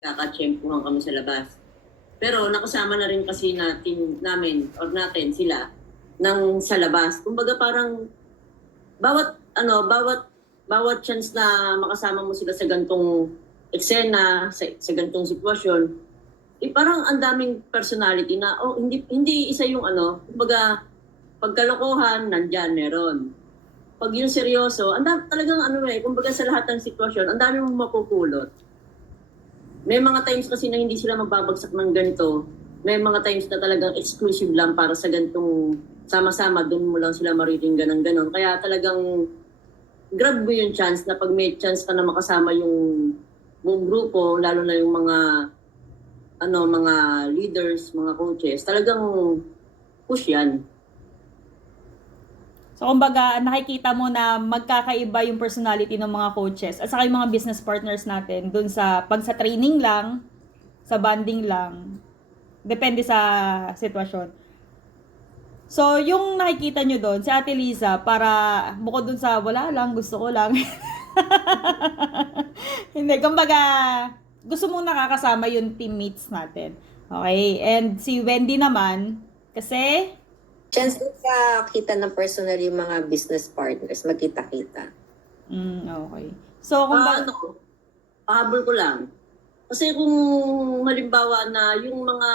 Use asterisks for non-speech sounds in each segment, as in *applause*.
kakatsyempuhan kami sa labas. Pero nakasama na rin kasi natin, namin or natin sila ng sa labas. Kumbaga parang bawat ano, bawat bawat chance na makasama mo sila sa gantong eksena, sa, sa gantong sitwasyon, eh, parang ang daming personality na oh hindi hindi isa yung ano, kumbaga pagkalokohan nandiyan meron. Pag yung seryoso, ang talagang ano eh, kumbaga sa lahat ng sitwasyon, ang dami mong mapupulot. May mga times kasi na hindi sila magbabagsak ng ganito. May mga times na talagang exclusive lang para sa ganitong sama-sama, doon mo lang sila maritinggan ng ganon. Kaya talagang grab mo yung chance na pag may chance ka na makasama yung buong grupo, lalo na yung mga ano mga leaders, mga coaches, talagang push yan. So, kumbaga, nakikita mo na magkakaiba yung personality ng mga coaches at saka yung mga business partners natin dun sa, pag sa training lang, sa banding lang, depende sa sitwasyon. So, yung nakikita nyo doon, si Ate Liza, para bukod dun sa wala lang, gusto ko lang. *laughs* Hindi, kumbaga, gusto mong nakakasama yung teammates natin. Okay? And si Wendy naman, kasi Chance din ka kita ng personal yung mga business partners, magkita-kita. Mm, okay. So, kung ba... ano, pahabol ko lang. Kasi kung halimbawa na yung mga,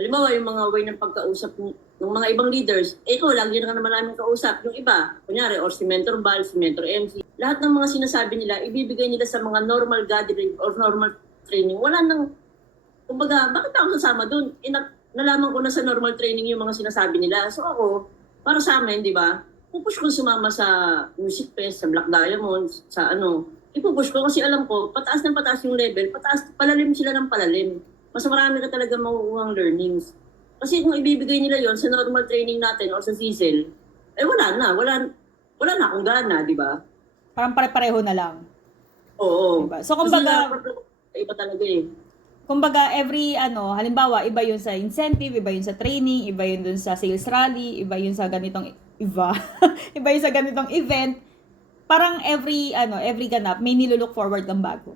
halimbawa yung mga way ng pagkausap ng ng mga ibang leaders, eh ikaw lang, yun ka naman namin kausap. Yung iba, kunyari, or si Mentor Val, si Mentor MC, lahat ng mga sinasabi nila, ibibigay nila sa mga normal gathering or normal training. Wala nang, kumbaga, bakit ako sasama doon? Ina- nalaman ko na sa normal training yung mga sinasabi nila. So ako, para sa amin, di ba, pupush ko sumama sa Music Fest, sa Black Diamonds, sa ano, ipupush ko kasi alam ko, pataas ng pataas yung level, pataas, palalim sila ng palalim. Mas marami ka talaga makukuhang learnings. Kasi kung ibibigay nila yon sa normal training natin o sa CISL, eh wala na, wala, wala na akong gana, di ba? Parang pare-pareho na lang. Oo. Diba? So, Kasi kumbaga, na- iba talaga eh. Kumbaga every ano, halimbawa, iba yun sa incentive, iba yun sa training, iba yun dun sa sales rally, iba yun sa ganitong iba, *laughs* iba yun sa ganitong event. Parang every ano, every ganap may nilulook forward ng bago.